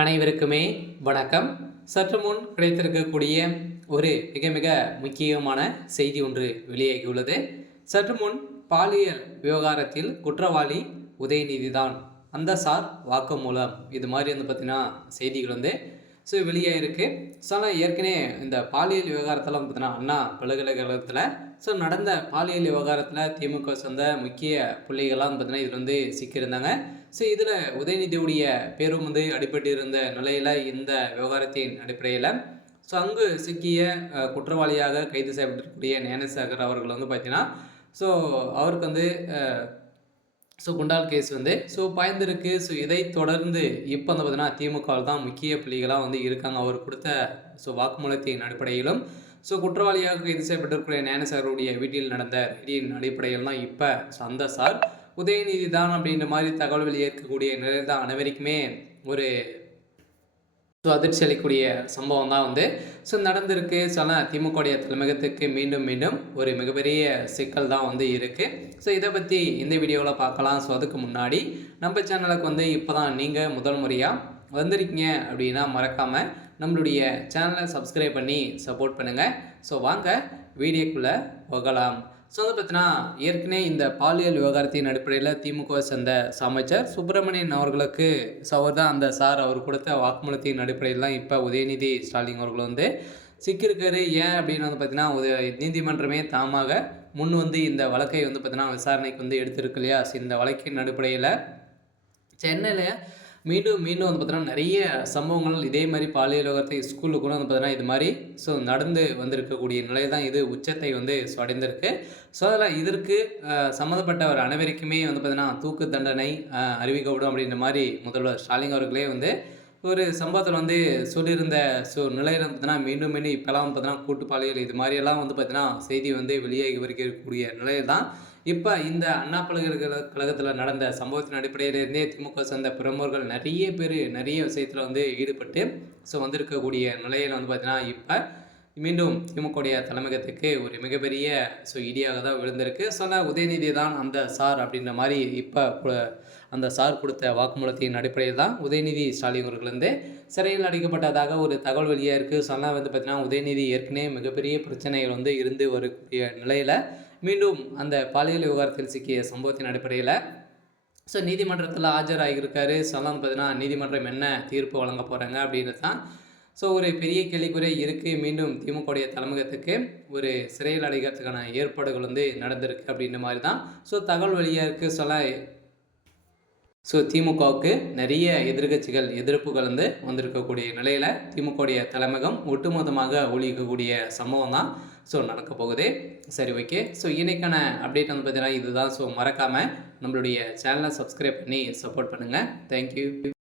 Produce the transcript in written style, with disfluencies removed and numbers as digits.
அனைவருக்குமே வணக்கம். சற்று முன் கிடைத்திருக்கக்கூடிய ஒரு மிக மிக முக்கியமான செய்தி ஒன்று வெளியாகியுள்ளது. சற்று முன் பாலியல் விவகாரத்தில் குற்றவாளி உதயநிதி தான், அந்த சார் வாக்குமூலம், இது மாதிரி பார்த்தீங்கன்னா செய்திகள் வெளியாகிருக்கு. ஏற்கனவே இந்த பாலியல் விவகாரத்தில் பார்த்தீங்கன்னா அண்ணா பல்கலைக்கழகத்தில் நடந்த பாலியல் விவகாரத்தில் திமுக சேர்ந்த முக்கிய புள்ளிகள்லாம் பார்த்தீங்கன்னா இதில் சிக்கியிருந்தாங்க. இதில் உதயநிதியுடைய பேரும் அடிபட்டு இருந்த நிலையில் இந்த விவகாரத்தின் அடிப்படையில் அங்கு சிக்கிய குற்றவாளியாக கைது செய்யப்பட்டிருக்கக்கூடிய ஞானசேகர் அவர்கள் பார்த்தீங்கன்னா அவருக்கு குண்டால் கேஸ் பாய்ந்திருக்கு. இதை தொடர்ந்து இப்போ பார்த்தீங்கன்னா திமுகவில் தான் முக்கிய புள்ளிகளாக இருக்காங்க. அவர் கொடுத்த வாக்குமூலத்தின் அடிப்படையிலும் குற்றவாளியாக கைது செய்யப்பட்டிருக்கிற ஞானசேகருடைய வீட்டில் நடந்த ரெடியின் அடிப்படையில் தான் இப்போ அந்த சார் உதயநிதி தான் அப்படின்ற மாதிரி தகவல் வெளியேற்கக்கூடிய நிலையில் தான் அனைவருக்குமே ஒரு அதிர்ச்சி அளிக்கக்கூடிய சம்பவம் தான் நடந்திருக்கு. திமுகவுடைய தலைமையகத்துக்கு மீண்டும் மீண்டும் ஒரு மிகப்பெரிய சிக்கல் தான் இருக்குது. இதை பற்றி இந்த வீடியோவில் பார்க்கலாம். அதுக்கு முன்னாடி நம்ம சேனலுக்கு இப்போ தான் நீங்கள் முதல் முறையாக வந்திருக்கீங்க அப்படின்னா மறக்காமல் நம்மளுடைய சேனலை சப்ஸ்கிரைப் பண்ணி சப்போர்ட் பண்ணுங்கள். வாங்க வீடியோக்குள்ளே போகலாம். பார்த்தீங்கன்னா ஏற்கனவே இந்த பாலியல் விவகாரத்தின் அடிப்படையில் திமுகவை சேர்ந்த அமைச்சர் சுப்பிரமணியன் அவர்களுக்கு அவர் தான் அந்த சார் அவர் கொடுத்த வாக்குமூலத்தின் அடிப்படையில் தான் இப்போ உதயநிதி ஸ்டாலின் அவர்கள் சிக்கியிருக்காரு. ஏன் அப்படின்னு பார்த்தீங்கன்னா நீதிமன்றமே தாமாக முன் இந்த வழக்கை பார்த்தீங்கன்னா விசாரணைக்கு எடுத்திருக்கு இல்லையா. இந்த வழக்கின் அடிப்படையில் சென்னையில் மீண்டும் பார்த்தீங்கன்னா நிறைய சம்பவங்கள் இதே மாதிரி பாலியல் விவகாரத்தை ஸ்கூலில் கூட பார்த்தீங்கன்னா இது மாதிரி நடந்து வந்திருக்கக்கூடிய நிலை தான் இது உச்சத்தை அடைந்திருக்கு. அதில் இதற்கு சம்மந்தப்பட்டவர் அனைவருக்குமே பார்த்தீங்கன்னா தூக்கு தண்டனை அறிவிக்கப்படும் அப்படின்ற மாதிரி முதல்வர் ஸ்டாலின் அவர்களே ஒரு சம்பவத்தில் சொல்லியிருந்த நிலையில் பார்த்தீங்கன்னா மீண்டும் இப்போலாம் பார்த்தீங்கன்னா கூட்டு பாலியல் இது மாதிரியெல்லாம் பார்த்தீங்கன்னா செய்தி வெளியாகி வருகக்கூடிய நிலையில் தான் இப்போ இந்த அண்ணா பல்கலைக்கழகத்தில் நடந்த சம்பவத்தின் அடிப்படையிலேருந்தே திமுக சேர்ந்த பிரமுகர்கள் நிறைய பேர் நிறைய விஷயத்தில் ஈடுபட்டு வந்திருக்கக்கூடிய நிலையில் பார்த்தீங்கன்னா இப்போ மீண்டும் திமுகவுடைய தலைமையகத்துக்கு ஒரு மிகப்பெரிய இடியாக தான் விழுந்திருக்கு. உதயநிதி தான் அந்த சார் அப்படின்ற மாதிரி இப்போ அந்த சார் கொடுத்த வாக்குமூலத்தின் அடிப்படையில் தான் உதயநிதி ஸ்டாலின் அவர்கள் சிறையில் அடைக்கப்பட்டதாக ஒரு தகவல் வெளியாக இருக்குது. பார்த்தீங்கன்னா உதயநிதி ஏற்கனவே மிகப்பெரிய பிரச்சனைகள் இருந்து வரக்கூடிய நிலையில் மீண்டும் அந்த பாலியல் விவகாரத்தில் சிக்கிய சம்பவத்தின் அடிப்படையில் நீதிமன்றத்தில் ஆஜராகியிருக்காரு. பார்த்தீங்கன்னா நீதிமன்றம் என்ன தீர்ப்பு வழங்க போகிறாங்க அப்படின்னு தான் ஒரு பெரிய கேள்விக்குறை இருக்குது. மீண்டும் திமுகவுடைய தலைமையகத்துக்கு ஒரு சிறையில் அடைக்கிறதுக்கான ஏற்பாடுகள் நடந்திருக்கு அப்படின்ற மாதிரி தான் தகவல் வெளியாக இருக்குது. திமுகவுக்கு நிறைய எதிர்கட்சிகள் எதிர்ப்புகள் வந்திருக்கக்கூடிய நிலையில் திமுகவுடைய தலைமையகம் ஒட்டுமொத்தமாக ஒழிக்கக்கூடிய சம்பவம் தான் நடக்க போகுது. சரி, ஓகே. இன்னைக்கான அப்டேட் பார்த்தீங்கன்னா இதுதான். மறக்காமல் நம்மளுடைய சேனலை சப்ஸ்கிரைப் பண்ணி சப்போர்ட் பண்ணுங்கள். தேங்க்யூ.